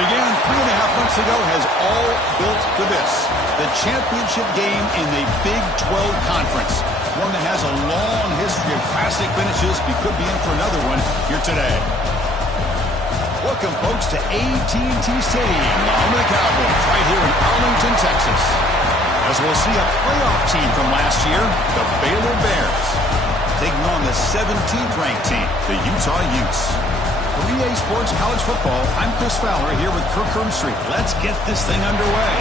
began 3.5 months ago has all built to this. The championship game in the Big 12 Conference. One that has a long history of classic finishes. We could be in for another one here today. Welcome, folks, to AT&T Stadium, the home of the Cowboys, right here in Arlington, Texas. As we'll see a playoff team from last year, the Baylor Bears, taking on the 17th ranked team, the Utah Utes. For EA Sports College Football, I'm Chris Fowler here with Kirk Herbstreit. Let's get this thing underway.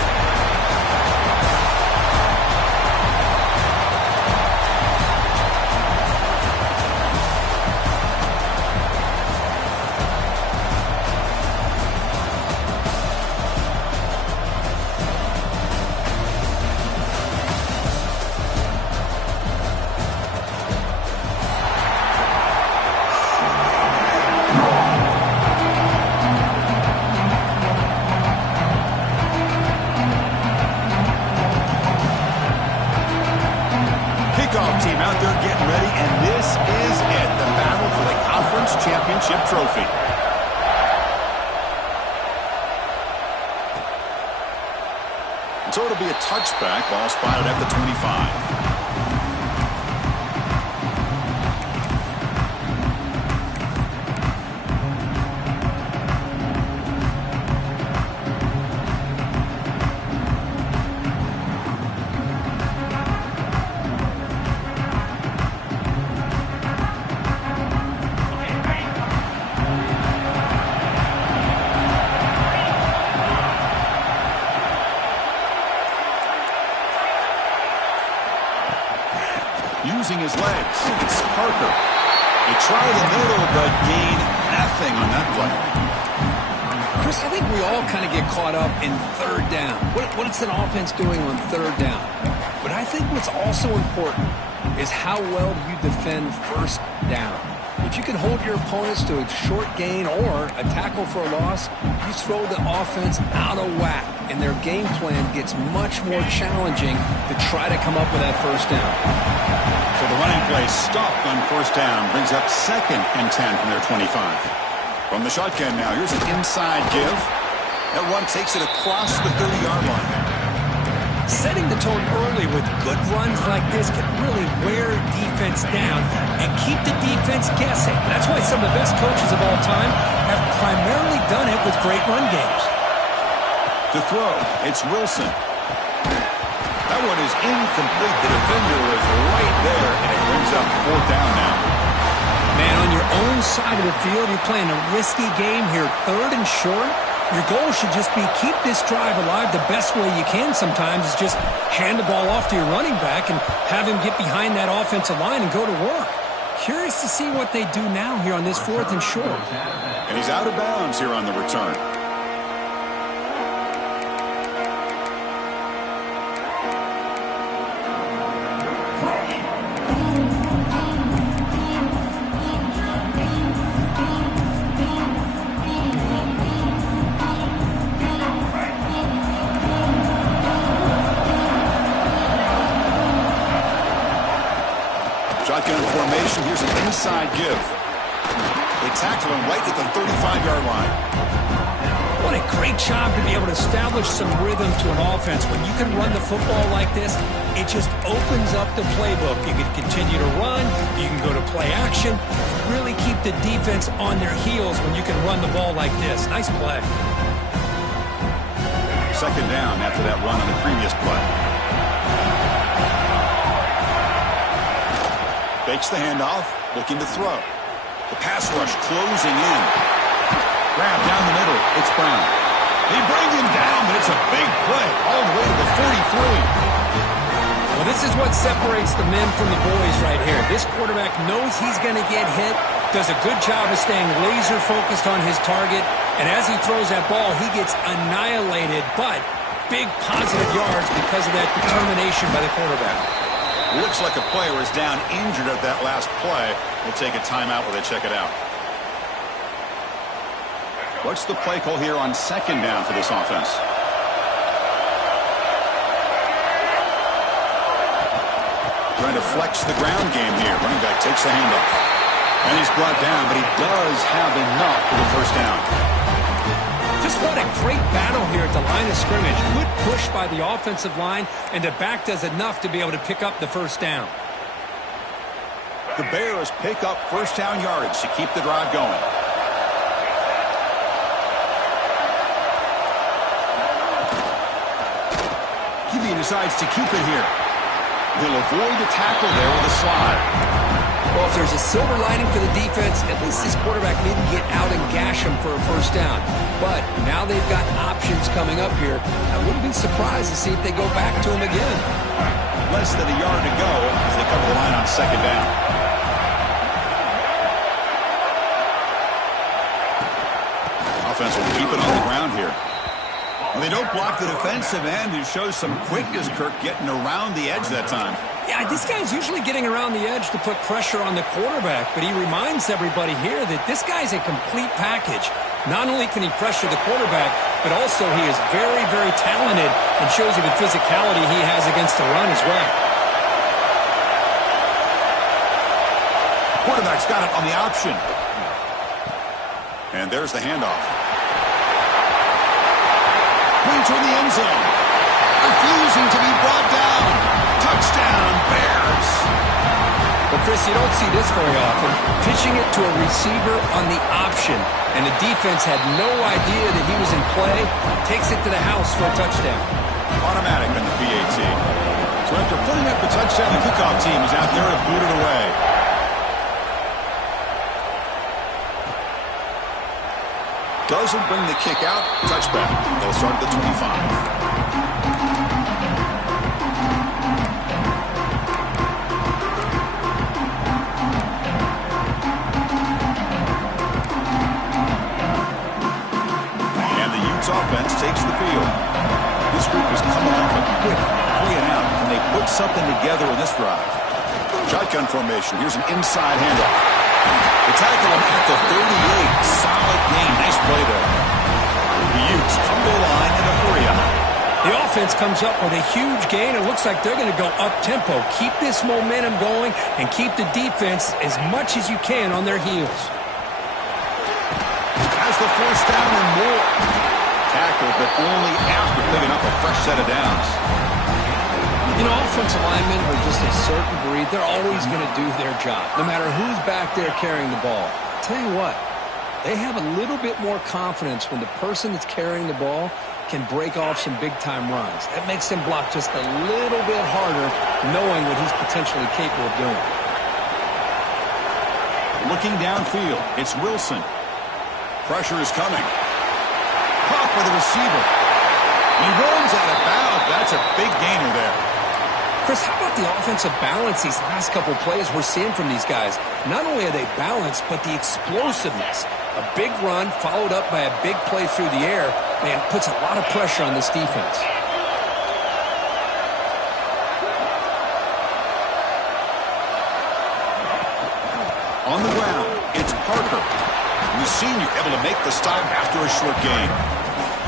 Team out there getting ready, and this is it, the battle for the conference championship trophy. So it'll be a touchback, ball spotted at the 25. Using his legs, it's Parker. They try the middle, but gain nothing on that play. Chris, I think we all kind of get caught up in third down. What is an offense doing on third down? But I think what's also important is how well you defend first down. If you can hold your opponents to a short gain or a tackle for a loss, you throw the offense out of whack, and their game plan gets much more challenging to try to come up with that first down. So the running play stopped on first down, brings up 2nd and 10 from their 25. From the shotgun now, here's an inside give. That run takes it across the 30-yard line. Setting the tone early with good runs like this can really wear defense down and keep the defense guessing. That's why some of the best coaches of all time have primarily done it with great run games. To throw, it's Wilson. That one is incomplete. The defender was right there, and it brings up 4th down now. Man, on your own side of the field, you're playing a risky game here, 3rd and short. Your goal should just be keep this drive alive the best way you can sometimes is just hand the ball off to your running back and have him get behind that offensive line and go to work. Curious to see what they do now here on this 4th and short. And he's out of bounds here on the return. Shotgun formation. Here's an inside give. They tackle him right at the 35-yard line. What a great job to be able to establish some rhythm to an offense. When you can run the football like this, it just opens up the playbook. You can continue to run. You can go to play action. Really keep the defense on their heels when you can run the ball like this. Nice play. 2nd down after that run on the previous play. Fakes the handoff, looking to throw. The pass rush closing in. Grab down the middle. It's Brown. They bring him down, but it's a big play all the way to the 43. Well, this is what separates the men from the boys right here. This quarterback knows he's going to get hit, does a good job of staying laser focused on his target, and as he throws that ball, he gets annihilated, but big positive yards because of that determination by the quarterback. Looks like a player is down injured at that last play. We'll take a timeout while they check it out. What's the play call here on 2nd down for this offense? Trying to flex the ground game here. Running back takes the handoff. And he's brought down, but he does have enough for the first down. Just what a at the line of scrimmage. Good push by the offensive line, and the back does enough to be able to pick up the first down. The Bears pick up first down yardage to keep the drive going. QB decides to keep it here. He'll avoid the tackle there with a slide. Well, if there's a silver lining for the defense, at least this quarterback didn't get out and gash him for a first down. But now they've got options coming up here. I wouldn't be surprised to see if they go back to him again. Less than a yard to go as they cover the line on second down. Offense will keep it on the ground here. Well, they don't block the defensive end, who shows some quickness, Kirk, getting around the edge that time. Yeah, this guy's usually getting around the edge to put pressure on the quarterback, but he reminds everybody here that this guy's a complete package. Not only can he pressure the quarterback, but also he is very, very talented and shows you the physicality he has against the run as well. Quarterback's got it on the option. And there's the handoff. Going toward the end zone. Refusing to be brought down. Touchdown, Bears. Well, Chris, you don't see this very often. Pitching it to a receiver on the option, and the defense had no idea that he was in play. Takes it to the house for a touchdown. Automatic on the PAT. So after putting up the touchdown, the kickoff team is out there to boot it away. Doesn't bring the kick out. Touchback. They'll start at the 25. Offense takes the field. This group is coming off a quick 3 and out. Can they put something together in this drive? Shotgun formation. Here's an inside handoff. They tackle him at the 38. Solid gain. Nice play there. The Utes come to the line in a hurry up. The offense comes up with a huge gain. It looks like they're going to go up-tempo. Keep this momentum going and keep the defense as much as you can on their heels. Has the first down and more. Tackle, but only after picking up a fresh set of downs. You know, offensive linemen are just a certain breed. They're always going to do their job, no matter who's back there carrying the ball. I'll tell you what, they have a little bit more confidence when the person that's carrying the ball can break off some big-time runs. That makes them block just a little bit harder, knowing what he's potentially capable of doing. Looking downfield, it's Wilson. Pressure is coming. Caught by the receiver. He runs out of bounds. That's a big gainer there. Chris, how about the offensive balance these last couple plays we're seeing from these guys? Not only are they balanced, but the explosiveness. A big run followed up by a big play through the air, man, puts a lot of pressure on this defense. On the ground, it's Parker. The senior able to make the stop after a short gain.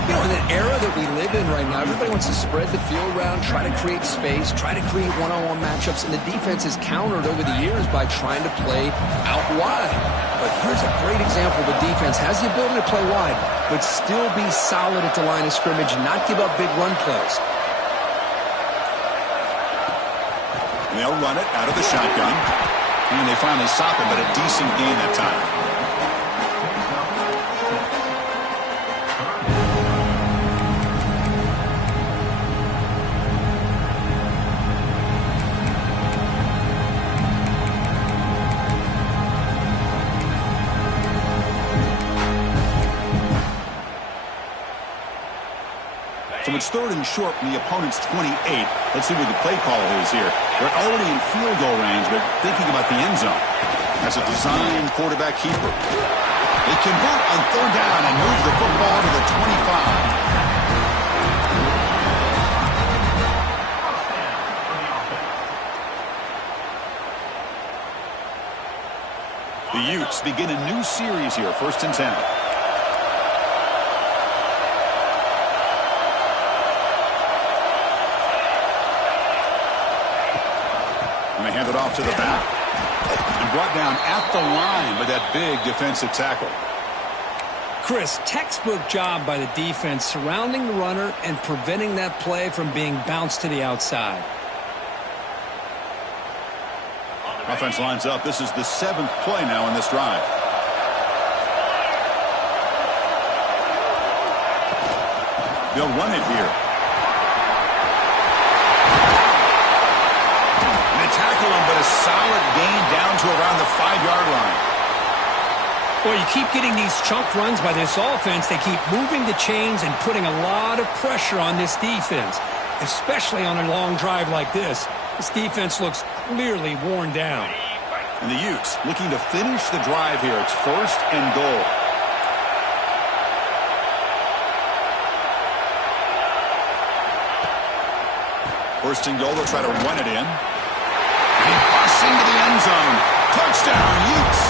You know, in an era that we live in right now, everybody wants to spread the field around, try to create space, try to create one-on-one matchups, and the defense is countered over the years by trying to play out wide. But here's a great example. The defense has the ability to play wide, but still be solid at the line of scrimmage, not give up big run plays. And they'll run it out of the shotgun. And they finally stop him, but a decent gain that time. So it's third and short from the opponent's 28. Let's see what the play call is here. They're already in field goal range, but thinking about the end zone. As a design quarterback keeper. They convert on third down and move the football to the 25. The Utes begin a new series here, 1st and 10. And they hand it off to the back. And brought down at the line with that big defensive tackle. Chris, textbook job by the defense surrounding the runner and preventing that play from being bounced to the outside. Offense lines up. This is the 7th play now in this drive. They'll run it here. And they tackle him, but a solid gain down to around the 5-yard line. Well, you keep getting these chunk runs by this offense. They keep moving the chains and putting a lot of pressure on this defense, especially on a long drive like this. This defense looks clearly worn down. And the Utes looking to finish the drive here. It's 1st and goal. First and goal, they'll try to run it in. And he busts into the end zone. Touchdown, Utes.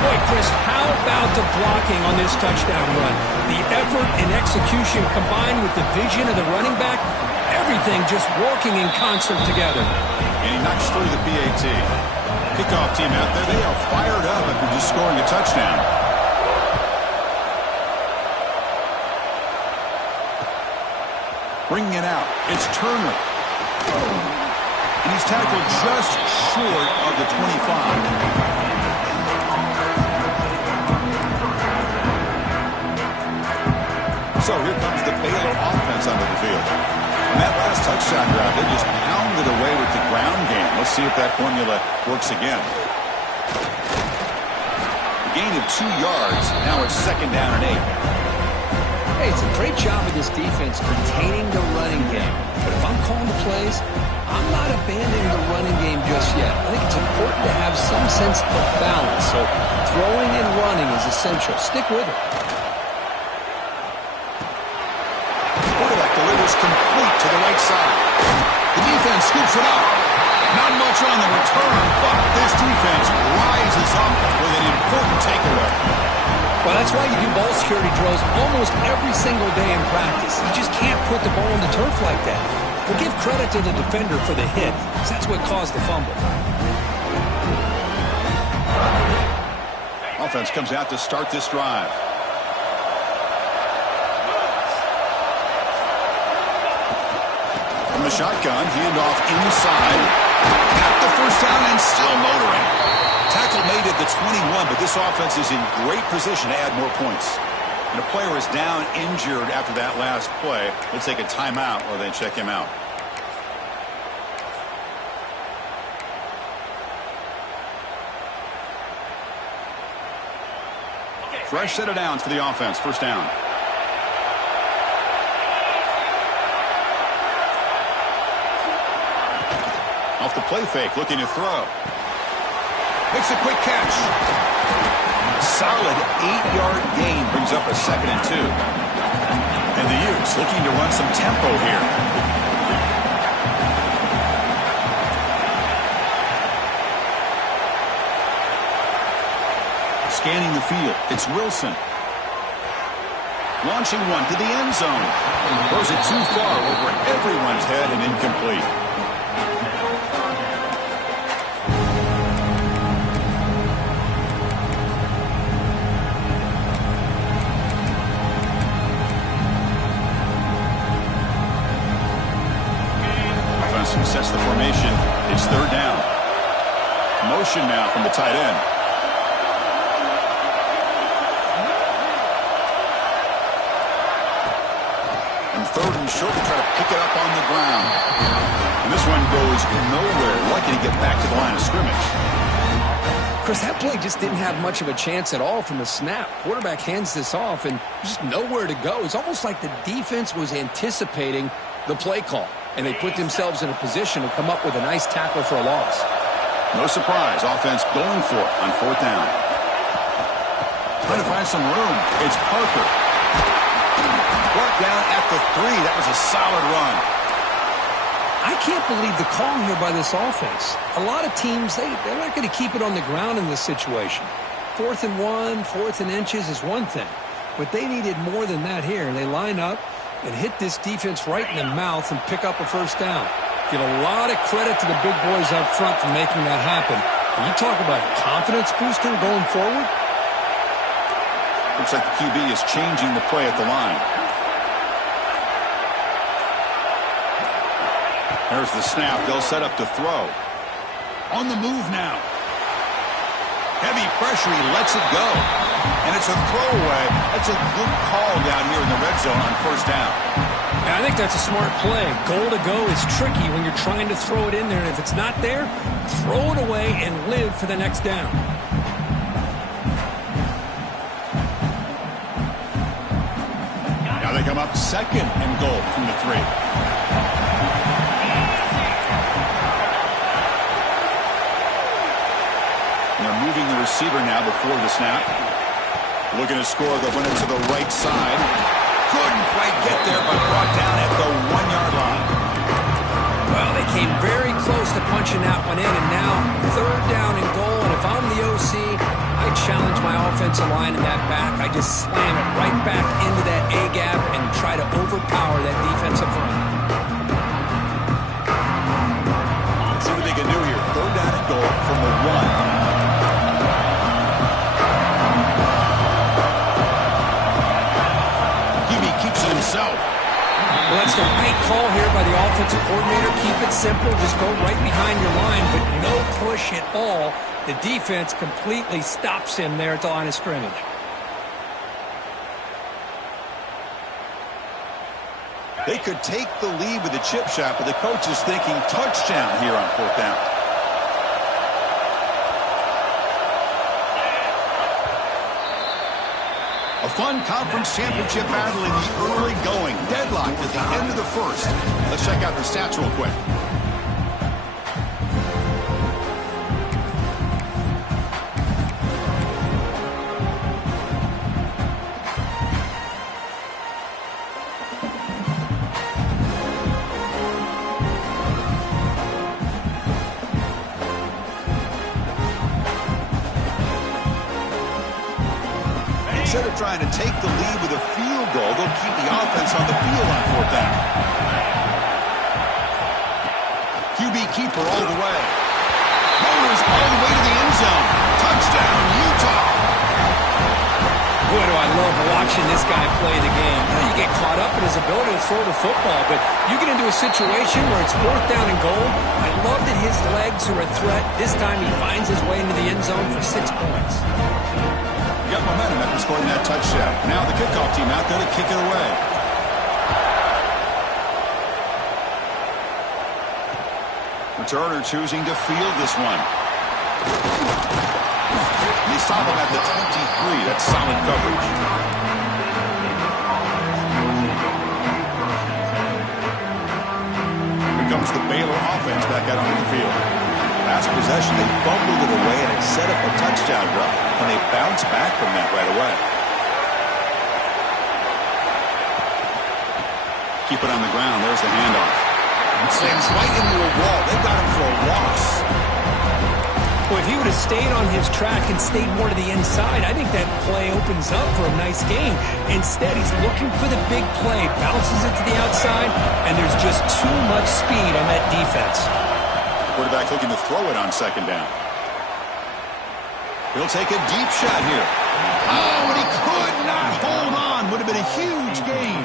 Boy, Chris, how about the blocking on this touchdown run? The effort and execution combined with the vision of the running back, everything just working in concert together. And he knocks through the PAT. Kickoff team out there, they are fired up after just scoring a touchdown. Bringing it out, it's Turner. And he's tackled just short of the 25. So here comes the Baylor offense onto the field. On that last touchdown drive, they just pounded away with the ground game. Let's see if that formula works again. A gain of 2 yards. Now it's 2nd down and 8. Hey, it's a great job of this defense containing the running game. But if I'm calling the plays, I'm not abandoning the running game just yet. I think it's important to have some sense of balance. So throwing and running is essential. Stick with it. Delivers complete to the right side. The defense scoops it up. Not much on the return, but this defense rises up with an important takeaway. Well, that's why you do ball security drills almost every single day in practice. You just can't put the ball on the turf like that. But give credit to the defender for the hit, because that's what caused the fumble. Offense comes out to start this drive. From the shotgun, handoff inside. Got the first down and still motoring. Tackle made at the 21, but this offense is in great position to add more points. And a player is down injured after that last play. They'll take a timeout or they check him out. Fresh set of downs for the offense. First down. Off the play fake, looking to throw. Makes a quick catch. Solid 8-yard gain brings up a 2nd and 2. And the Utes looking to run some tempo here. Scanning the field, it's Wilson. Launching one to the end zone. Throws it too far over everyone's head and incomplete. Sets the formation. It's 3rd down. Motion now from the tight end. And 3rd and short to try to pick it up on the ground. And this one goes nowhere. Lucky to get back to the line of scrimmage. Chris, that play just didn't have much of a chance at all from the snap. Quarterback hands this off and just nowhere to go. It's almost like the defense was anticipating the play call, and they put themselves in a position to come up with a nice tackle for a loss. No surprise. Offense going for it on 4th down. Trying to find some room. It's Parker. Brought down at the 3. That was a solid run. I can't believe the call here by this offense. A lot of teams, they're not going to keep it on the ground in this situation. 4th and 1, 4th and inches is one thing, but they needed more than that here. They line up and hit this defense right in the mouth and pick up a first down. Give a lot of credit to the big boys up front for making that happen. And you talk about a confidence booster going forward. Looks like the QB is changing the play at the line. There's the snap. They'll set up to throw. On the move now. Heavy pressure. He lets it go. And it's a throwaway. That's a good call down here in the red zone on first down. Yeah, I think that's a smart play. Goal to go is tricky when you're trying to throw it in there. And if it's not there, throw it away and live for the next down. Now they come up second and goal from the 3. They're moving the receiver now before the snap. Looking to score. They'll run it to the right side. Couldn't quite get there, but brought down at the 1-yard line. Well, they came very close to punching that one in, and now third down and goal. And if I'm the OC, I challenge my offensive line in that back. I just slam it right back into that A-gap and try to overpower that defensive front. Let's see what they can do here. Third down and goal from the 1. Himself. Well, that's the right call here by the offensive coordinator. Keep it simple. Just go right behind your line, but no push at all. The defense completely stops him there at the line of scrimmage. They could take the lead with a chip shot, but the coach is thinking touchdown here on fourth down. A fun conference championship battle in the early going. Deadlocked at the end of the first. Let's check out the stats real quick. Instead of trying to take the lead with a field goal, they'll keep the offense on the field on fourth down. QB keeper all the way. Motors all the way to the end zone. Touchdown, Utah. Boy, do I love watching this guy play the game. You get caught up in his ability to throw the football, but you get into a situation where it's fourth down and goal. I love that his legs are a threat. This time he finds his way into the end zone for 6 points. Got momentum after scoring that touchdown. Now the kickoff team out there to kick it away. Returner choosing to field this one. They stop him at the 23. That's solid coverage. Here comes the Baylor offense back out onto the field. Last possession, they fumbled it away, and it set up a touchdown run. And they bounce back from that right away. Keep it on the ground. There's the handoff. Slams right into a wall. They got him for a loss. Well, if he would have stayed on his track and stayed more to the inside, I think that play opens up for a nice game. Instead, he's looking for the big play, bounces it to the outside, and there's just too much speed on that defense. Quarterback looking to throw it on second down. He'll take a deep shot here. Oh, and he could not hold on. Would have been a huge gain.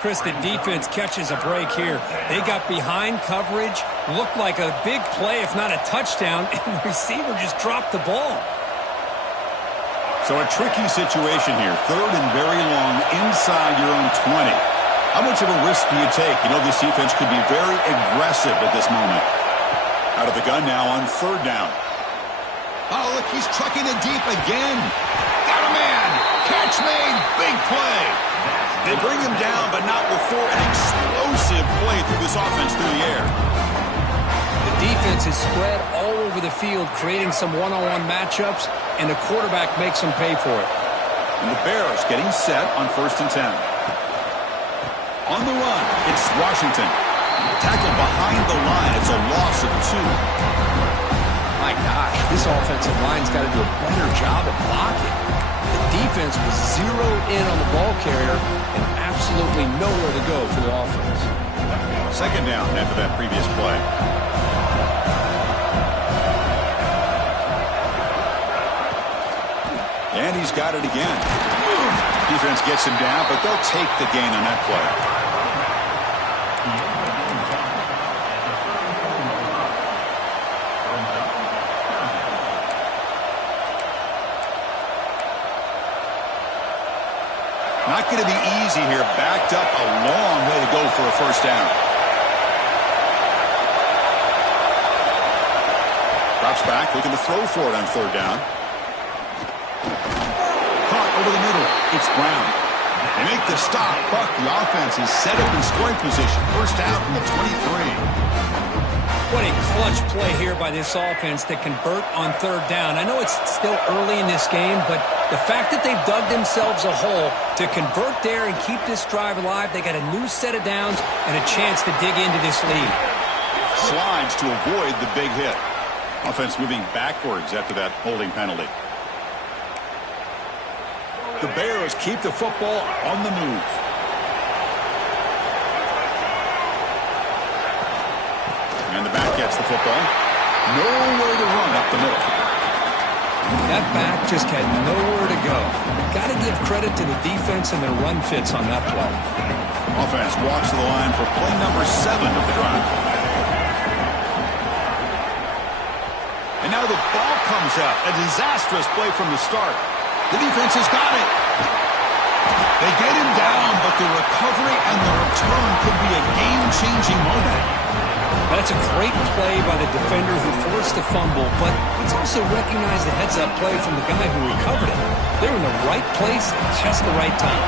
Chris, the defense catches a break here. They got behind coverage, looked like a big play, if not a touchdown, and the receiver just dropped the ball. So a tricky situation here. Third and very long inside your own 20. How much of a risk do you take? You know, this defense could be very aggressive at this moment. Out of the gun now on third down. Oh, look, he's trucking it deep again. Got a man. Catch made. Big play. They bring him down, but not before an explosive play through this offense through the air. The defense is spread all over the field, creating some one-on-one matchups, and the quarterback makes them pay for it. And the Bears getting set on 1st and 10. On the run, it's Washington. Tackled behind the line. It's a loss of 2. My gosh, this offensive line's got to do a better job of blocking. The defense was zeroed in on the ball carrier and absolutely nowhere to go for the offense. Second down after that previous play. And he's got it again. Defense gets him down, but they'll take the gain on that play. Not going to be easy here. Backed up a long way to go for a first down. Drops back, looking to throw for it on third down. Caught over the middle. It's Brown. They make the stop, but the offense is set up in scoring position. First down from the 23. What a clutch play here by this offense to convert on third down. I know it's still early in this game, but the fact that they've dug themselves a hole to convert there and keep this drive alive, they got a new set of downs and a chance to dig into this lead. Slides to avoid the big hit. Offense moving backwards after that holding penalty. The Bears keep the football on the move. And the back gets the football. Nowhere to run up the middle. That back just had nowhere to go. Got to give credit to the defense and their run fits on that play. Offense walks to the line for play number 7 of the drive. And now the ball comes out. A disastrous play from the start. The defense has got it. They get him down, but the recovery and the return could be a game-changing moment. That's a great play by the defender who forced the fumble, but let's also recognize the heads-up play from the guy who recovered it. They're in the right place at just the right time.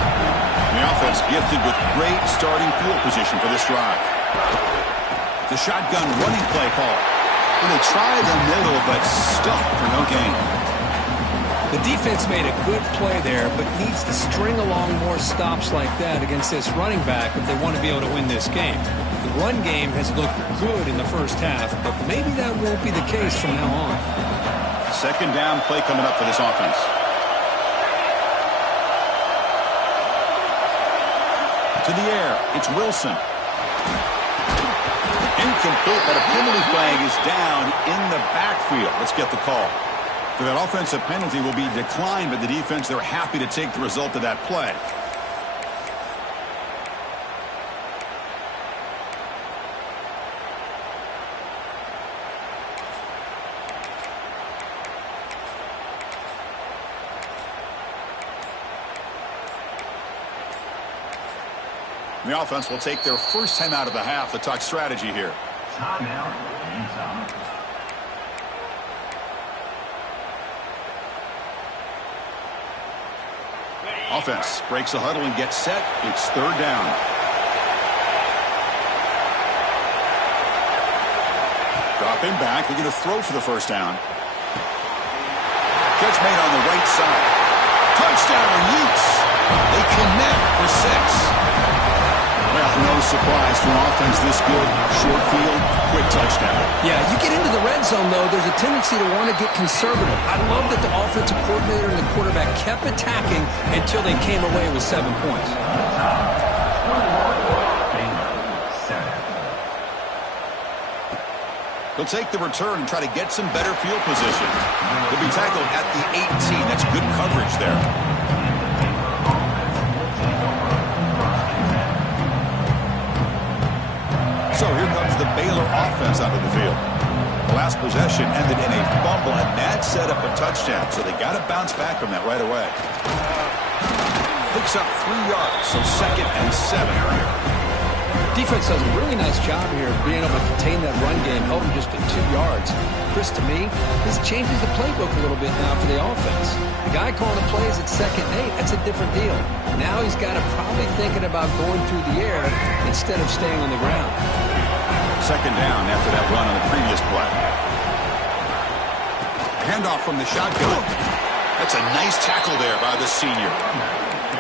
The offense gifted with great starting field position for this drive. The shotgun running play call. And they try the middle, but stuck for no gain. The defense made a good play there, but needs to string along more stops like that against this running back if they want to be able to win this game. The run game has looked good in the first half, but maybe that won't be the case from now on. Second down play coming up for this offense. To the air, it's Wilson. Incomplete, but a penalty flag is down in the backfield. Let's get the call. So that offensive penalty will be declined by the defense. They're happy to take the result of that play. The offense will take their first time out of the half to talk strategy here. Offense breaks the huddle and gets set. It's third down. Dropping back, looking to throw for the first down. Catch made on the right side. Touchdown, Utes. They connect for 6. Well, no surprise for an offense this good. Short field, quick touchdown. Yeah, you get into the red zone, though, there's a tendency to want to get conservative. I love that the offensive coordinator and the quarterback kept attacking until they came away with 7 points. They'll take the return and try to get some better field position. They'll be tackled at the 18. That's good coverage there. So here comes the Baylor offense onto the field. The last possession ended in a fumble, and that set up a touchdown. So they got to bounce back from that right away. Picks up 3 yards, so 2nd and 7. Defense does a really nice job here of being able to contain that run game, held them just at 2 yards. Chris, to me, this changes the playbook a little bit now for the offense. The guy calling the plays at 2nd and 8, that's a different deal. Now he's got to probably thinking about going through the air instead of staying on the ground. Second down after that run on the previous play. Handoff from the shotgun. That's a nice tackle there by the senior.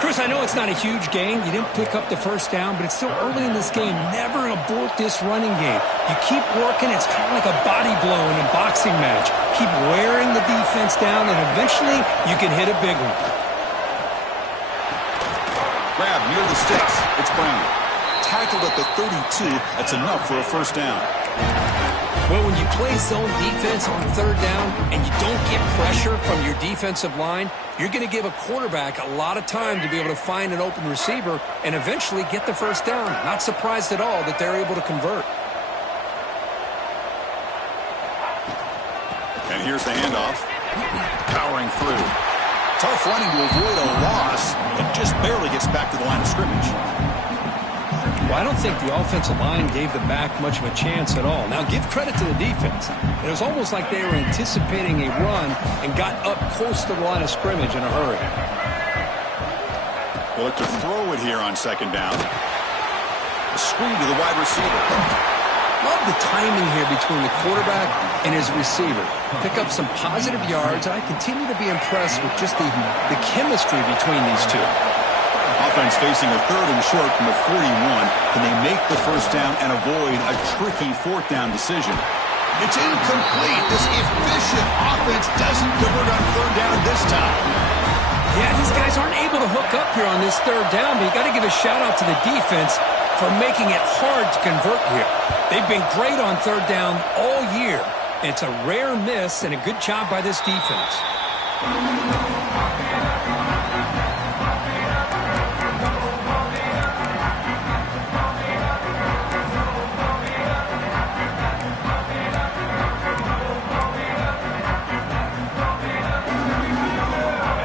Chris, I know it's not a huge gain. You didn't pick up the first down, but it's still early in this game. Never abort this running game. You keep working. It's kind of like a body blow in a boxing match. Keep wearing the defense down, and eventually you can hit a big one. Grab near the sticks. It's Brown. Tackled at the 32. That's enough for a first down. Well, when you play zone defense on third down and you don't get pressure from your defensive line, you're going to give a quarterback a lot of time to be able to find an open receiver and eventually get the first down. Not surprised at all that they're able to convert. And here's the handoff. Powering through. Tough running to avoid a loss, but just barely gets back to the line of scrimmage. Well, I don't think the offensive line gave the back much of a chance at all. Now, give credit to the defense. It was almost like they were anticipating a run and got up close to the line of scrimmage in a hurry. They look to throw it here on second down. A screen to the wide receiver. Love the timing here between the quarterback and his receiver. Pick up some positive yards, and I continue to be impressed with just the chemistry between these two. Offense facing a third and short from the 41. Can they make the first down and avoid a tricky fourth down decision? It's incomplete. This efficient offense doesn't convert on third down this time. Yeah, these guys aren't able to hook up here on this third down, but you got to give a shout out to the defense for making it hard to convert here. They've been great on third down all year. It's a rare miss and a good job by this defense.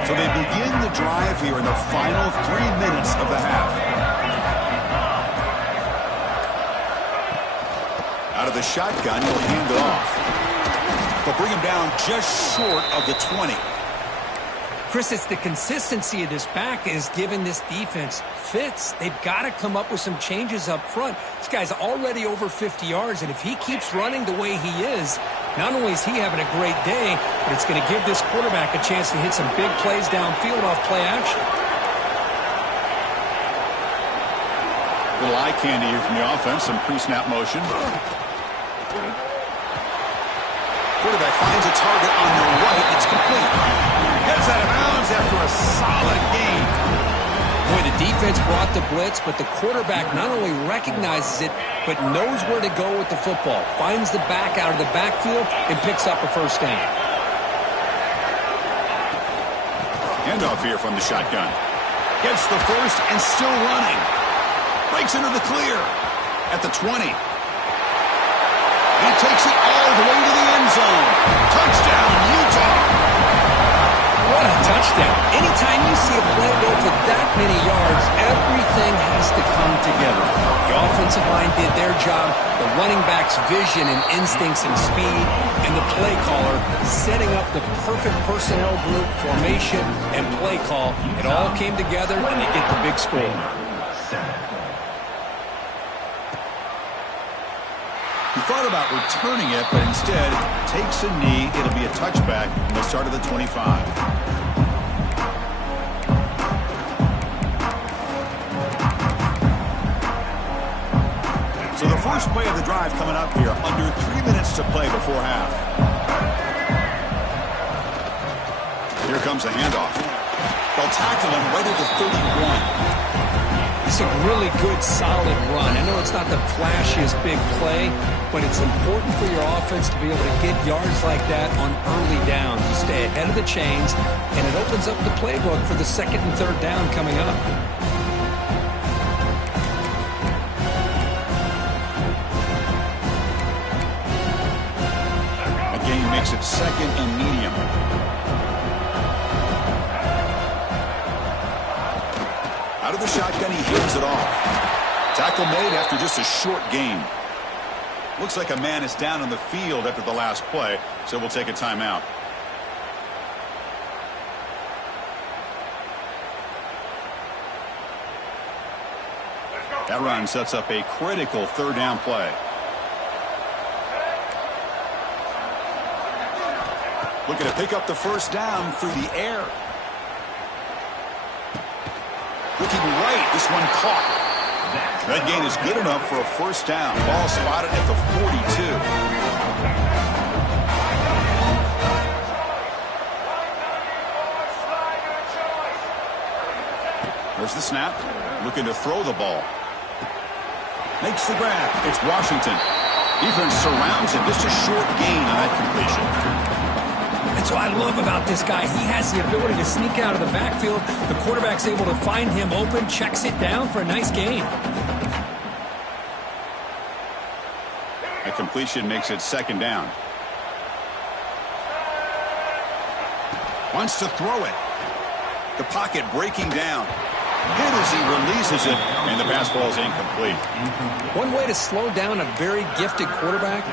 So they begin the drive here in the final 3 minutes of the half. Out of the shotgun, he'll hand it off. They'll bring him down just short of the 20. Chris, it's the consistency of this back is giving this defense fits. They've got to come up with some changes up front. This guy's already over 50 yards, and if he keeps running the way he is, not only is he having a great day, but it's going to give this quarterback a chance to hit some big plays downfield off play action. Little eye candy here from the offense, some pre-snap motion. Quarterback finds a target on the right. It's complete. Gets out of bounds after a solid gain. Boy, the defense brought the blitz, but the quarterback not only recognizes it, but knows where to go with the football. Finds the back out of the backfield and picks up a first down. Handoff here from the shotgun. Gets the first and still running. Breaks into the clear at the 20. He takes it all the way to the end zone. Touchdown, Utah. What a touchdown. Anytime you see a play go for that many yards, everything has to come together. The offensive line did their job, the running back's vision and instincts and speed, and the play caller setting up the perfect personnel group, formation, and play call. It all came together, and they get the big score. He thought about returning it, but instead takes a knee. It'll be a touchback from the start of the 25. So the first play of the drive coming up here, under 3 minutes to play before half. Here comes a handoff. They'll tackle him right at the 31. It's a really good, solid run. I know it's not the flashiest big play, but it's important for your offense to be able to get yards like that on early downs. You stay ahead of the chains, and it opens up the playbook for the second and third down coming up. A gain makes it second and medium. Out of the shotgun, he hands it off. Tackle made after just a short gain. Looks like a man is down on the field after the last play, so we'll take a timeout. That run sets up a critical third down play. Looking to pick up the first down through the air. Looking right, this one caught. That gain is good enough for a first down. Ball spotted at the 42. There's the snap. Looking to throw the ball. Makes the grab. It's Washington. Defense surrounds him. Just a short gain on that completion. That's what I love about this guy. He has the ability to sneak out of the backfield. The quarterback's able to find him open, checks it down for a nice gain. The completion makes it second down. Wants to throw it. The pocket breaking down. Hit as he releases it, and the pass ball is incomplete. One way to slow down a very gifted quarterback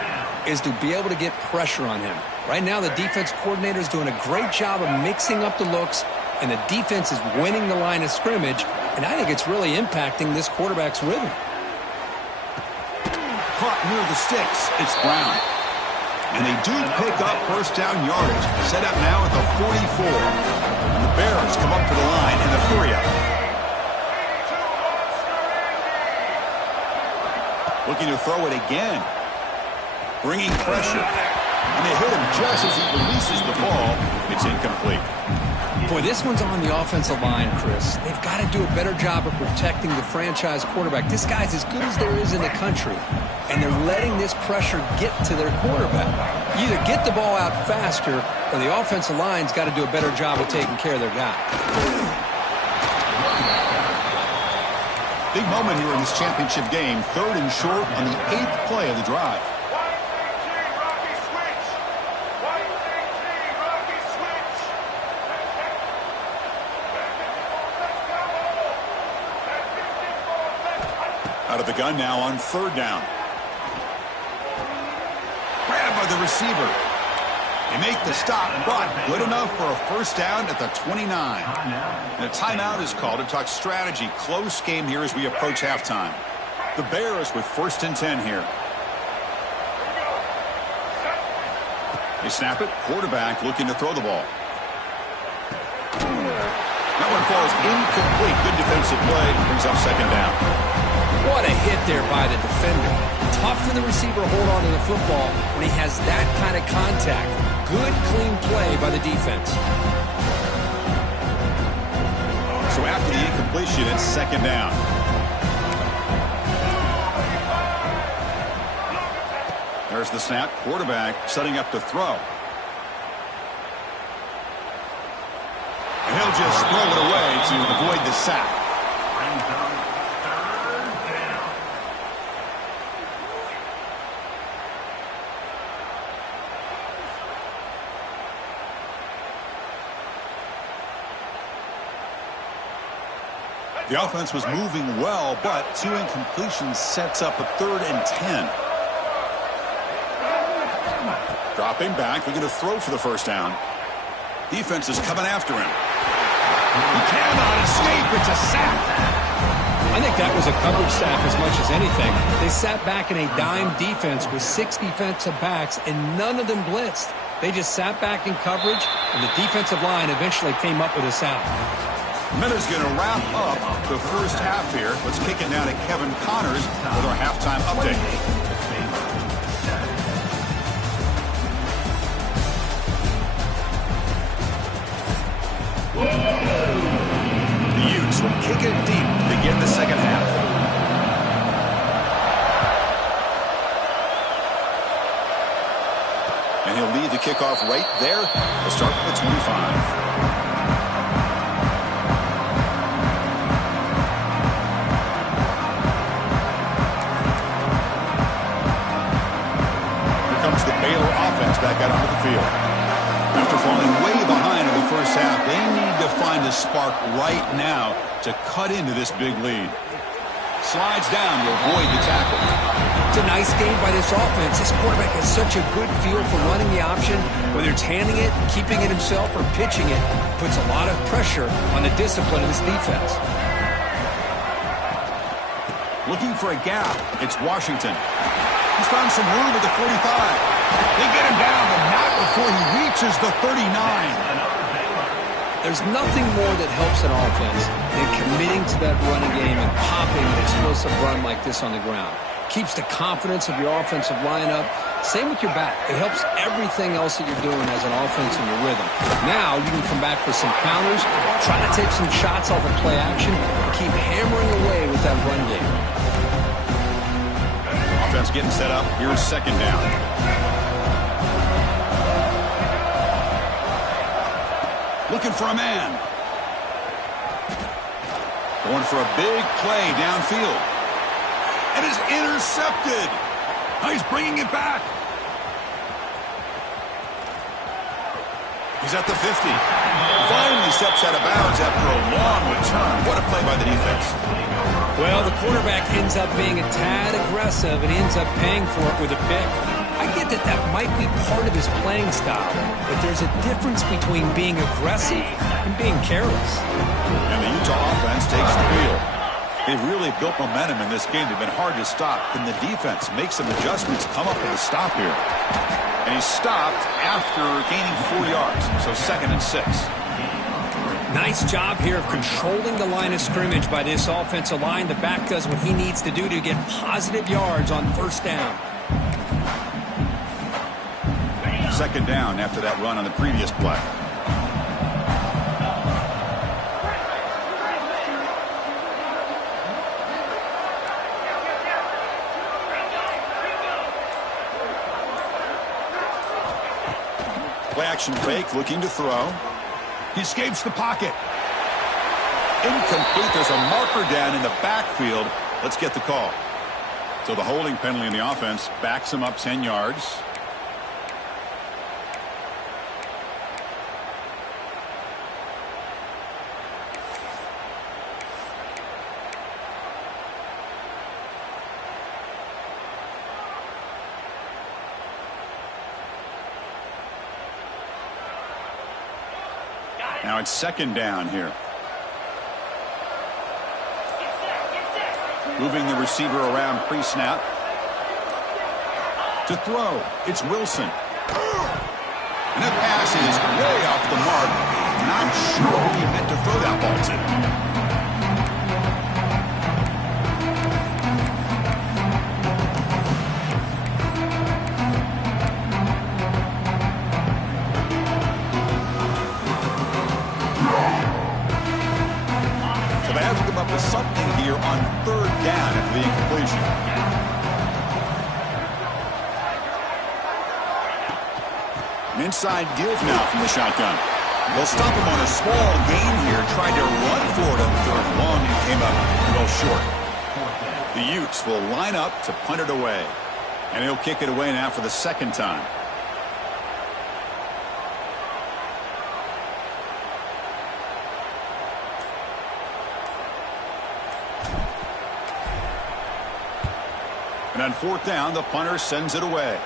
is to be able to get pressure on him. Right now, the defense coordinator is doing a great job of mixing up the looks, and the defense is winning the line of scrimmage, and I think it's really impacting this quarterback's rhythm. Caught near the sticks. It's Brown. And they do pick up first down yardage. Set up now at the 44. And the Bears come up to the line in the 3-up. Looking to throw it again. Bringing pressure. And they hit him just as he releases the ball. It's incomplete. Boy, this one's on the offensive line, Chris. They've got to do a better job of protecting the franchise quarterback. This guy's as good as there is in the country, and they're letting this pressure get to their quarterback. You either get the ball out faster, or the offensive line's got to do a better job of taking care of their guy. Big moment here in this championship game. 3rd and short on the 8th play of the drive. Out of the gun now on 3rd down. Grabbed by the receiver. They make the stop, but good enough for a first down at the 29. And a timeout is called to talk strategy. Close game here as we approach halftime. The Bears with 1st and 10 here. They snap it. Quarterback looking to throw the ball. That one falls incomplete. Good defensive play. Brings up 2nd down. What a hit there by the defender. Tough for the receiver to hold on to the football when he has that kind of contact. Good, clean play by the defense. So after the incompletion, it's 2nd down. There's the snap. Quarterback setting up to throw. And he'll just throw it away to avoid the sack. The offense was moving well, but 2 incompletions sets up a 3rd and 10. Dropping back, looking to throw for the first down. Defense is coming after him. He cannot escape. It's a sack. I think that was a coverage sack as much as anything. They sat back in a dime defense with 6 defensive backs, and none of them blitzed. They just sat back in coverage, and the defensive line eventually came up with a sack. Miller's going to wrap up the first half here. Let's kick it down to Kevin Connors with our halftime update. The Utes will kick it deep to begin the second half. And he'll lead the kickoff right there. We'll start with the 25. Back out onto the field. After falling way behind in the first half, they need to find a spark right now to cut into this big lead. Slides down to avoid the tackle. It's a nice game by this offense. This quarterback has such a good feel for running the option. Whether it's handing it, keeping it himself, or pitching it, puts a lot of pressure on the discipline of this defense. Looking for a gap. It's Washington. He's found some room at the 45. They get him down, but not before he reaches the 39. There's nothing more that helps an offense than committing to that running game and popping an explosive run like this on the ground. Keeps the confidence of your offensive lineup. Same with your back. It helps everything else that you're doing as an offense in your rhythm. Now you can come back with some counters, try to take some shots off of play action, keep hammering away with that run game. defense getting set up. Here's second down. Looking for a man. Going for a big play downfield. And it's intercepted. He's bringing it back. He's at the 50. Finally steps out of bounds after a long return. What a play by the defense. Well, the quarterback ends up being a tad aggressive, and he ends up paying for it with a pick. I get that that might be part of his playing style, but there's a difference between being aggressive and being careless. And the Utah offense takes the wheel. They've really built momentum in this game. They've been hard to stop. Can the defense make some adjustments, come up with a stop here? And he stopped after gaining 4 yards, so 2nd and 6. Nice job here of controlling the line of scrimmage by this offensive line. The back does what he needs to do to get positive yards on first down. 2nd down after that run on the previous play. Play action fake, looking to throw. He escapes the pocket. Incomplete. There's a marker down in the backfield. Let's get the call. So the holding penalty in the offense backs him up 10 yards. Now it's 2nd down here. Moving the receiver around pre-snap. To throw, it's Wilson. And that pass is way off the mark. Not sure who he meant to throw that ball to. Up with something here on 3rd down after the incompletion. An inside give now from the shotgun. They'll stop him on a small gain here. Tried to run for it on 3rd long and came up well short. The Utes will line up to punt it away. And he'll kick it away now for the 2nd time. And on 4th down, the punter sends it away.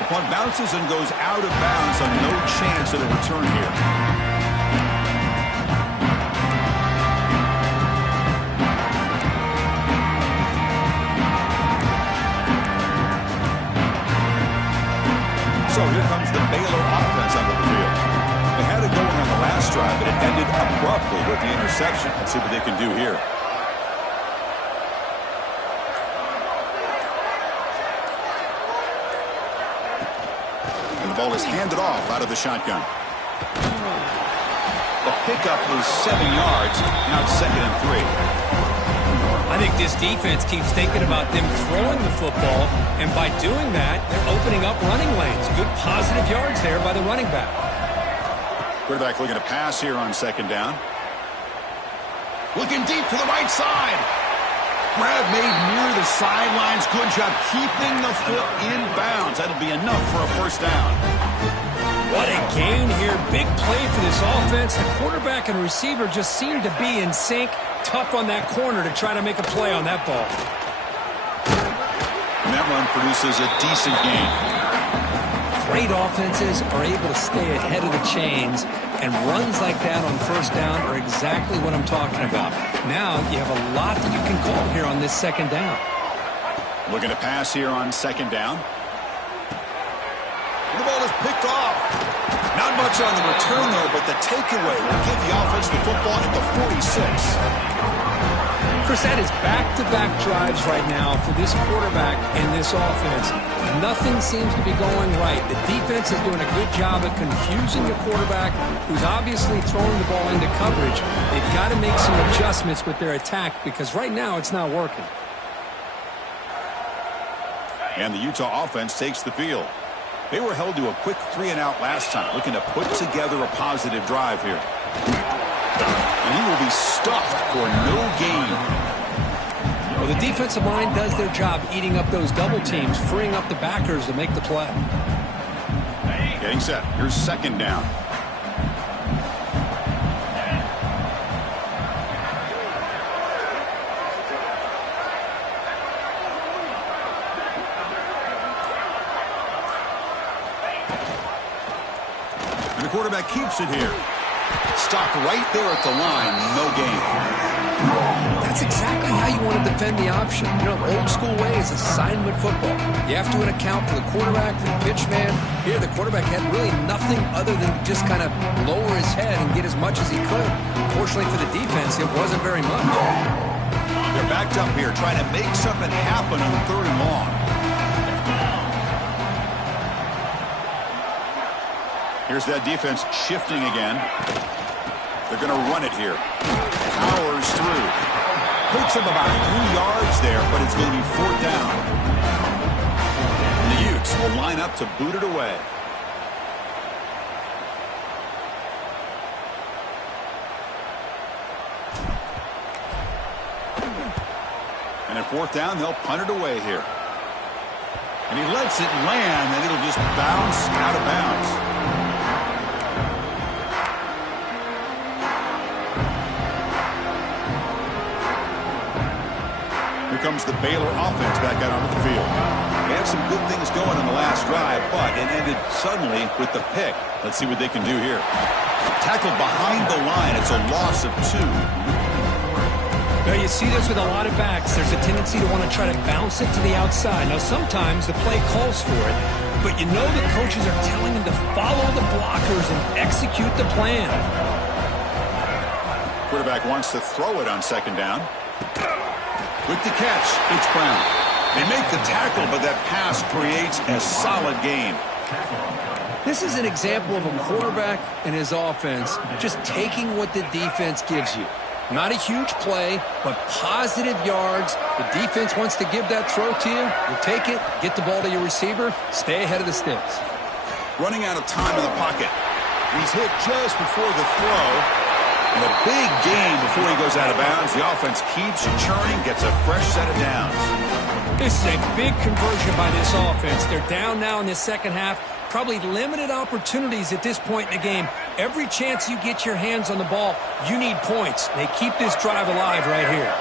The punt bounces and goes out of bounds, so no chance at a return here. So here comes the Baylor offense onto the field. They had it going on the last drive, but it ended abruptly with the interception. Let's see what they can do here. The ball is handed off out of the shotgun. The pickup was 7 yards. Now it's 2nd and 3. I think this defense keeps thinking about them throwing the football, and by doing that, they're opening up running lanes. Good positive yards there by the running back. Quarterback looking to pass here on 2nd down. Looking deep to the right side. Grab made near the sidelines. Good job keeping the foot in bounds. That'll be enough for a 1st down. What a gain here. Big play for this offense. The quarterback and receiver just seem to be in sync. Tough on that corner to try to make a play on that ball. And that run produces a decent gain. Great offenses are able to stay ahead of the chains, and runs like that on 1st down are exactly what I'm talking about. Now you have a lot that you can call here on this 2nd down. Looking to pass here on 2nd down. The ball is picked off. Not much on the return, though, but the takeaway will give the offense the football at the 46. Chris, that is back-to-back drives right now for this quarterback and this offense. Nothing seems to be going right. The defense is doing a good job of confusing the quarterback, who's obviously throwing the ball into coverage. They've got to make some adjustments with their attack because right now it's not working. And the Utah offense takes the field. They were held to a quick 3-and-out last time, looking to put together a positive drive here. And he will be stuffed for no gain. Well, the defensive line does their job eating up those double teams, freeing up the backers to make the play. Getting set. Here's second down. And the quarterback keeps it here. Stopped right there at the line. No gain. That's exactly how you want to defend the option. You know, old school way is assignment football. You have to account for the quarterback, the pitch man. Here, the quarterback had really nothing other than just kind of lower his head and get as much as he could. Fortunately for the defense, it wasn't very much. They're backed up here, trying to make something happen on 3rd and long. Here's that defense shifting again. They're going to run it here. Powers through. Picks up about 3 yards there, but it's going to be 4th down. And the Utes will line up to boot it away. And at 4th down, they'll punt it away here. And he lets it land, and it'll just bounce out of bounds. Comes the Baylor offense back out onto the field. They had some good things going on the last drive, but it ended suddenly with the pick. Let's see what they can do here. Tackled behind the line. It's a loss of 2. Now, you see this with a lot of backs. There's a tendency to want to try to bounce it to the outside. Now, sometimes the play calls for it, but you know the coaches are telling them to follow the blockers and execute the plan. Quarterback wants to throw it on 2nd down. With the catch, it's Brown. They make the tackle, but that pass creates a solid gain. This is an example of a quarterback and his offense just taking what the defense gives you. Not a huge play, but positive yards. The defense wants to give that throw to you. You take it, get the ball to your receiver, stay ahead of the sticks. Running out of time in the pocket. He's hit just before the throw. And a big gain before he goes out of bounds. The offense keeps churning, gets a fresh set of downs. This is a big conversion by this offense. They're down now in the second half. Probably limited opportunities at this point in the game. Every chance you get your hands on the ball, you need points. They keep this drive alive right here.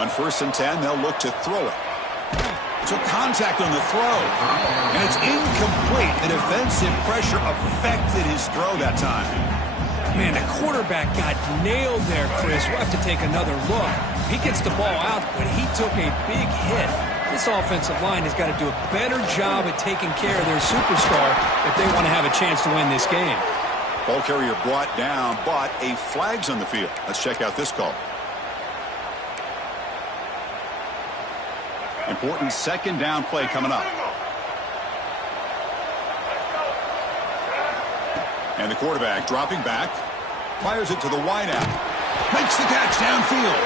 On 1st and 10, they'll look to throw it. Took contact on the throw, and it's incomplete. The defensive pressure affected his throw that time. Man, the quarterback got nailed there, Chris. We'll have to take another look. He gets the ball out, but he took a big hit. This offensive line has got to do a better job at taking care of their superstar if they want to have a chance to win this game. Ball carrier brought down, but a flag's on the field. Let's check out this call. Important 2nd down play coming up. And the quarterback dropping back. Fires it to the wideout. Makes the catch downfield.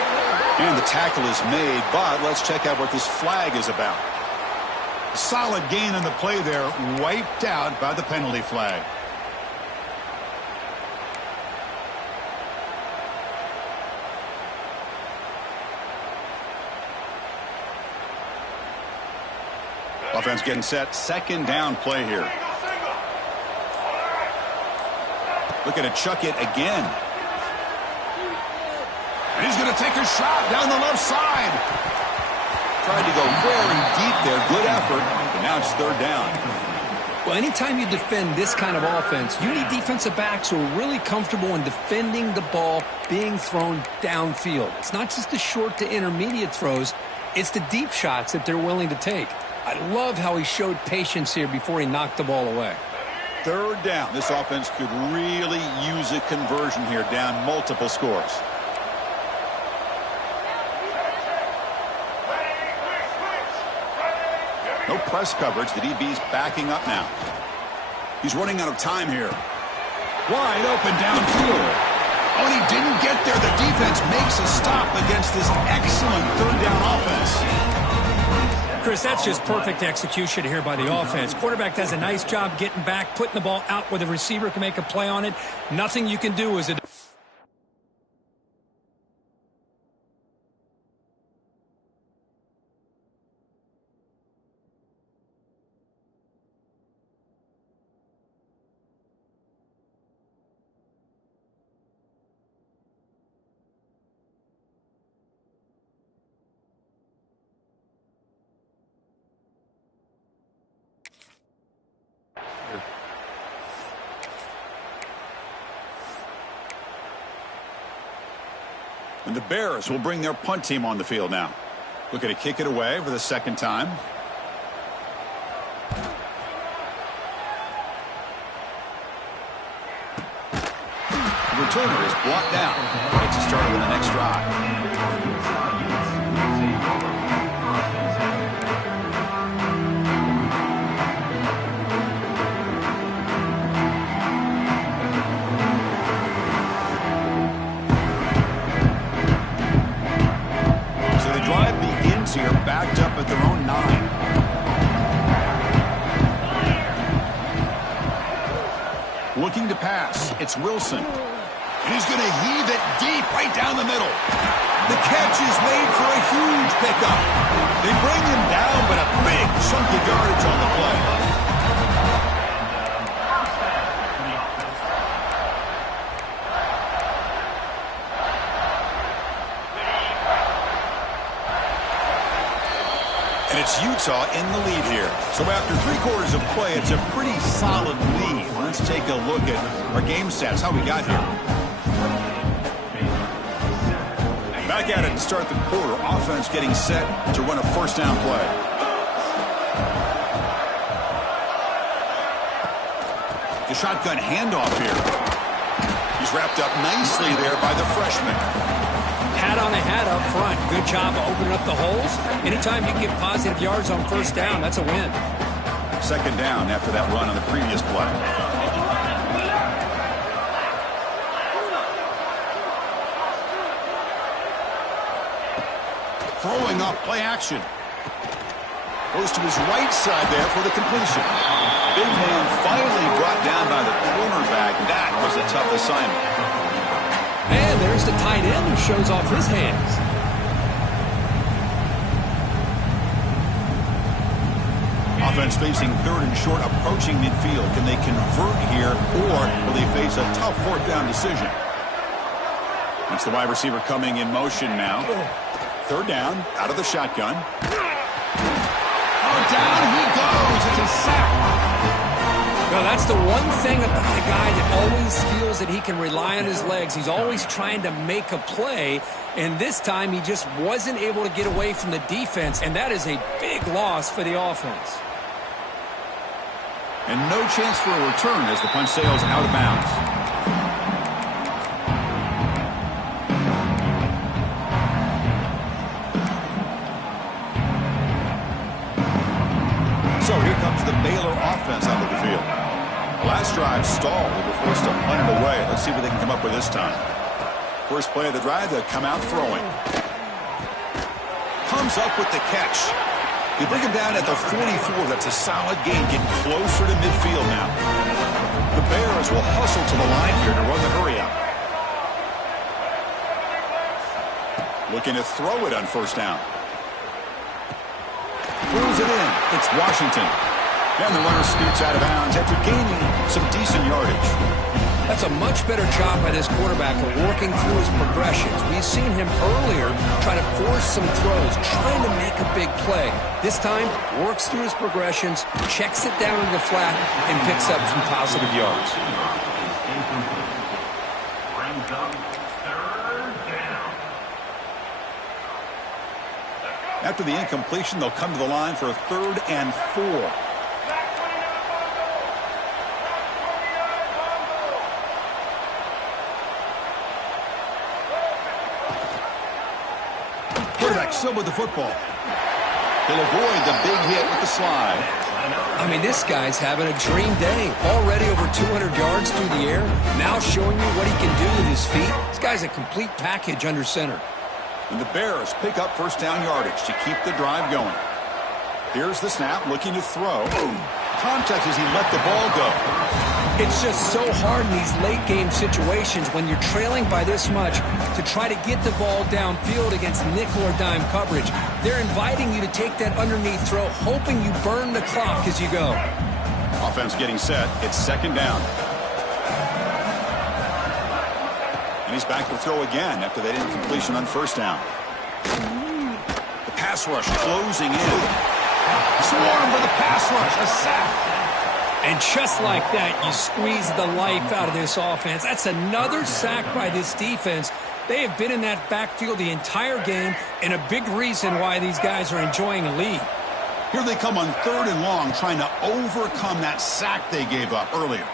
And the tackle is made, but let's check out what this flag is about. Solid gain on the play there, wiped out by the penalty flag. Offense getting set. 2nd down play here. Looking to chuck it again. And he's going to take a shot down the left side. Tried to go very deep there. Good effort. But now it's 3rd down. Well, anytime you defend this kind of offense, you need defensive backs who are really comfortable in defending the ball being thrown downfield. It's not just the short to intermediate throws. It's the deep shots that they're willing to take. I love how he showed patience here before he knocked the ball away. 3rd down. This offense could really use a conversion here, down multiple scores. No press coverage. The DB's backing up now. He's running out of time here. Wide open downfield. Oh, and he didn't get there. The defense makes a stop against this excellent third down offense. Chris, that's just perfect execution here by the offense. Quarterback does a nice job getting back, putting the ball out where the receiver can make a play on it. Nothing you can do as a... And the Bears will bring their punt team on the field now. Looking to kick it away for the second time. The returner is blocked down. Makes a start on the next drive. Here backed up at their own 9. Looking to pass. It's Wilson. And he's going to heave it deep right down the middle. The catch is made for a huge pickup. They bring him down, but a big chunk of yardage on the play. And it's Utah in the lead here. So after 3 quarters of play, it's a pretty solid lead. Let's take a look at our game stats, how we got here. Back at it to start the quarter. Offense getting set to run a first down play. The shotgun handoff here. He's wrapped up nicely there by the freshman. Hat on a hat up front. Good job of opening up the holes. Anytime you get positive yards on first down, that's a win. Second down after that run on the previous play. Throwing up play action. Goes to his right side there for the completion. Big man finally brought down by the cornerback. That was a tough assignment. And there's the tight end who shows off his hands. Offense facing third and short, approaching midfield. Can they convert here, or will they face a tough fourth down decision? It's the wide receiver coming in motion now. Third down, out of the shotgun. Oh, down he goes. It's a sack. No, that's the one thing about a guy that always feels that he can rely on his legs. He's always trying to make a play, and this time he just wasn't able to get away from the defense, and that is a big loss for the offense. And no chance for a return as the punt sails out of bounds. So here comes the Baylor offense out of the field. Last drive stalled. They were forced to punt it away. Let's see what they can come up with this time. First play of the drive, they'll come out throwing. Comes up with the catch. You bring him down at the 44. That's a solid gain. Getting closer to midfield now. The Bears will hustle to the line here to run the hurry up. Looking to throw it on first down. Pulls it in. It's Washington. And the runner scoots out of bounds after gaining some decent yardage. That's a much better job by this quarterback of working through his progressions. We've seen him earlier try to force some throws, trying to make a big play. This time, works through his progressions, checks it down in the flat, and picks up some positive yards. After the incompletion, they'll come to the line for a 3rd and 4. Quarterback still with the football. He'll avoid the big hit with the slide. I mean, this guy's having a dream day. Already over 200 yards through the air. Now showing you what he can do with his feet. This guy's a complete package under center. And the Bears pick up first down yardage to keep the drive going. Here's the snap, looking to throw. Contact as he let the ball go. It's just so hard in these late-game situations when you're trailing by this much to try to get the ball downfield against nickel or dime coverage. They're inviting you to take that underneath throw, hoping you burn the clock as you go. Offense getting set. It's second down. And he's back to throw again after that incompletion on first down. The pass rush closing in. Swarm with the pass rush. A sack. And just like that, you squeeze the life out of this offense. That's another sack by this defense. They have been in that backfield the entire game, and a big reason why these guys are enjoying a lead. Here they come on third and long, trying to overcome that sack they gave up earlier.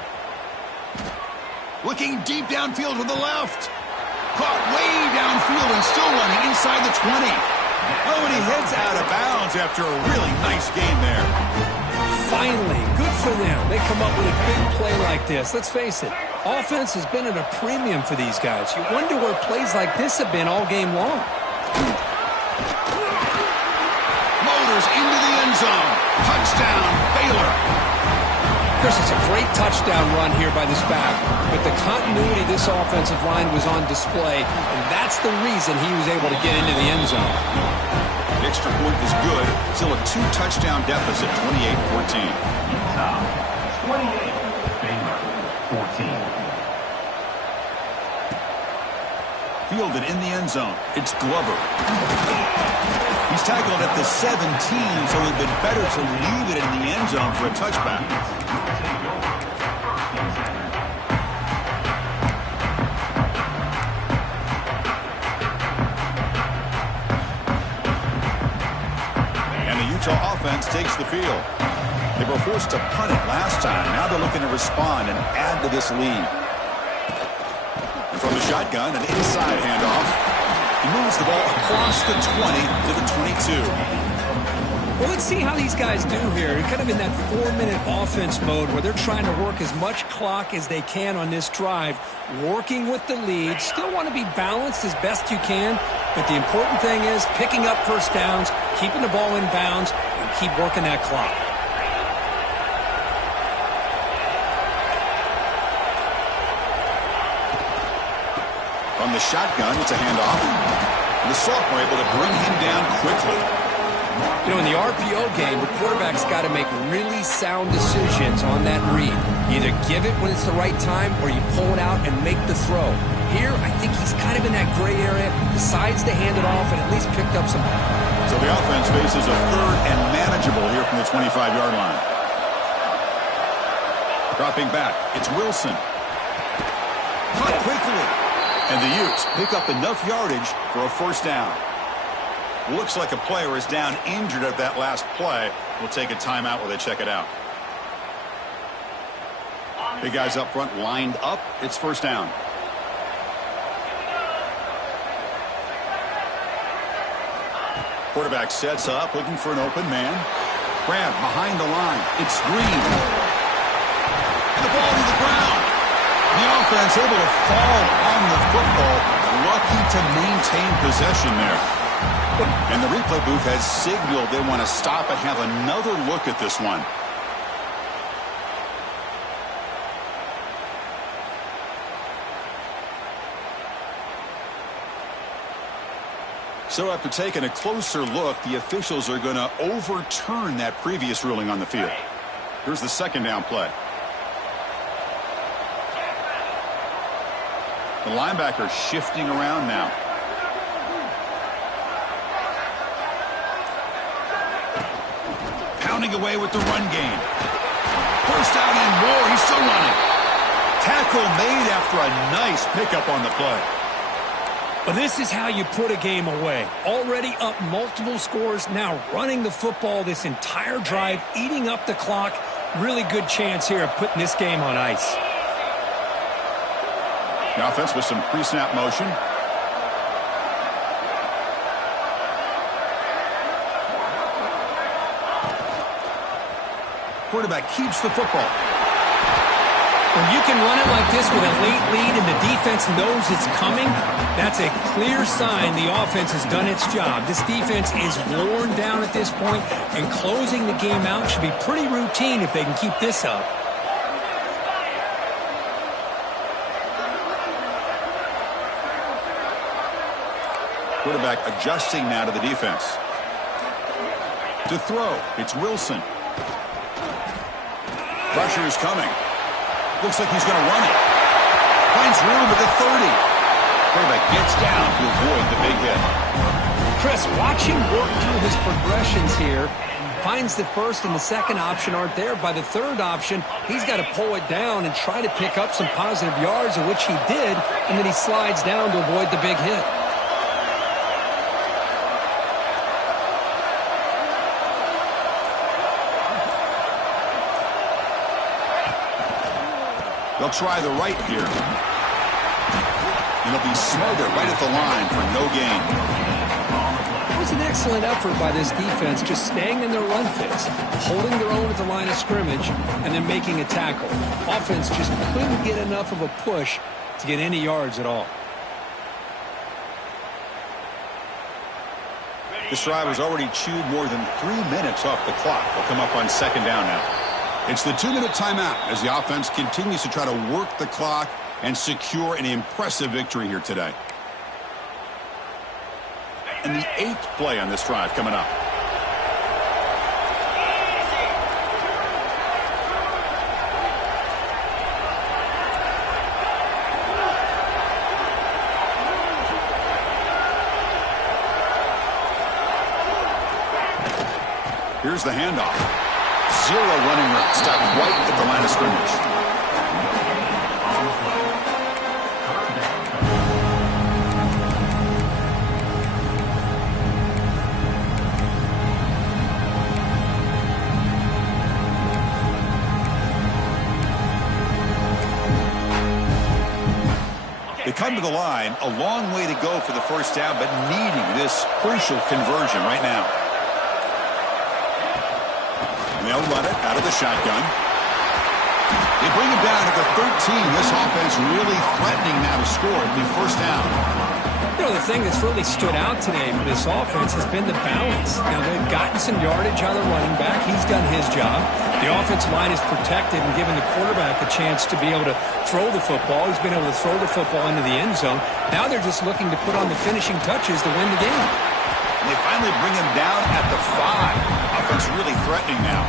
Looking deep downfield with the left. Caught way downfield and still running inside the 20. Oh, and he heads out of bounds after a really nice game there. Finally, good for them. They come up with a big play like this. Let's face it, offense has been at a premium for these guys. You wonder where plays like this have been all game long. Motors into the end zone. Touchdown, Baylor. Chris, it's a great touchdown run here by this back, but the continuity of this offensive line was on display, and that's the reason he was able to get into the end zone. The extra point is good. Still a 2-touchdown deficit, 28-14. 28, Baylor, 14. Fielded in the end zone. It's Glover. He's tackled at the 17, so it would have been better to leave it in the end zone for a touchback. Utah offense takes the field. They were forced to punt it last time. Now they're looking to respond and add to this lead. And from the shotgun, an inside handoff. He moves the ball across the 20 to the 22. Well, let's see how these guys do here. Kind of in that 4-minute offense mode where they're trying to work as much clock as they can on this drive, working with the lead. Still want to be balanced as best you can, but the important thing is picking up first downs, keeping the ball in bounds, and keep working that clock. From the shotgun, it's a handoff. The sophomore able to bring him down quickly. You know, in the RPO game, the quarterback's got to make really sound decisions on that read. You either give it when it's the right time or you pull it out and make the throw. Here, I think he's kind of in that gray area, decides to hand it off and at least picked up some. So the offense faces a third and manageable here from the 25-yard line. Dropping back, it's Wilson. Caught quickly. And the Utes pick up enough yardage for a first down. Looks like a player is down injured at that last play. We'll take a timeout while they check it out. Big guys up front lined up. It's first down. Quarterback sets up, looking for an open man. Grab behind the line. It's Green. The ball to the ground. The offense able to fall on the football. Lucky to maintain possession there. And the replay booth has signaled they want to stop and have another look at this one. So after taking a closer look, the officials are going to overturn that previous ruling on the field. Here's the second down play. The linebacker shifting around now. Pounding away with the run game. First down and more. He's still running. Tackle made after a nice pickup on the play. But this is how you put a game away. Already up multiple scores, now running the football this entire drive, eating up the clock. Really good chance here of putting this game on ice. The offense with some pre-snap motion. quarterback keeps the football. When you can run it like this with a late lead and the defense knows it's coming, that's a clear sign the offense has done its job. This defense is worn down at this point, and closing the game out should be pretty routine if they can keep this up. Quarterback adjusting now to the defense. To throw, it's Wilson. Pressure is coming. Looks like he's going to run it. Finds room at the 30. Quarterback gets down to avoid the big hit. Chris, watch him work through his progressions here. Finds the first and the second option aren't there. By the third option, he's got to pull it down and try to pick up some positive yards, of which he did, and then he slides down to avoid the big hit. They'll try the right here. And it'll be smothered right at the line for no gain. It was an excellent effort by this defense, just staying in their run fits, holding their own at the line of scrimmage, and then making a tackle. Offense just couldn't get enough of a push to get any yards at all. This drive has already chewed more than 3 minutes off the clock. They'll come up on second down now. It's the 2-minute timeout as the offense continues to try to work the clock and secure an impressive victory here today. And the 8th play on this drive coming up. Here's the handoff. Zero running room. Stopped right at the line of scrimmage. They come to the line, a long way to go for the first down, but needing this crucial conversion right now. They'll run it out of the shotgun. They bring it down at the 13. This offense really threatening now to score. It'll be first down. You know, the thing that's really stood out today for this offense has been the balance. Now, they've gotten some yardage on the running back. He's done his job. The offensive line is protected and given the quarterback a chance to be able to throw the football. He's been able to throw the football into the end zone. Now they're just looking to put on the finishing touches to win the game. And they finally bring him down at the 5. Offense really threatening now.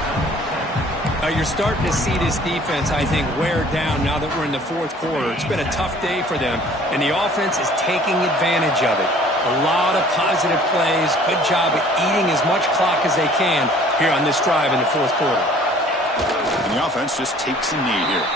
You're starting to see this defense, I think, wear down now that we're in the fourth quarter. It's been a tough day for them, and the offense is taking advantage of it. A lot of positive plays. Good job at eating as much clock as they can here on this drive in the fourth quarter. And the offense just takes a knee here.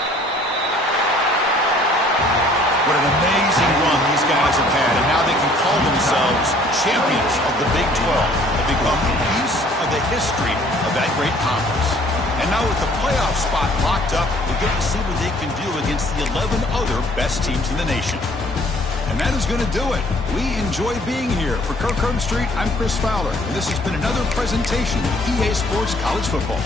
What an amazing run these guys have had, and now they can call themselves champions of the Big 12. They become a piece of the history of that great conference. And now with the playoff spot locked up, we get to see what they can do against the 11 other best teams in the nation. And that is going to do it. We enjoy being here. For Kirk Herbstreit, I'm Chris Fowler, and this has been another presentation of EA Sports College Football.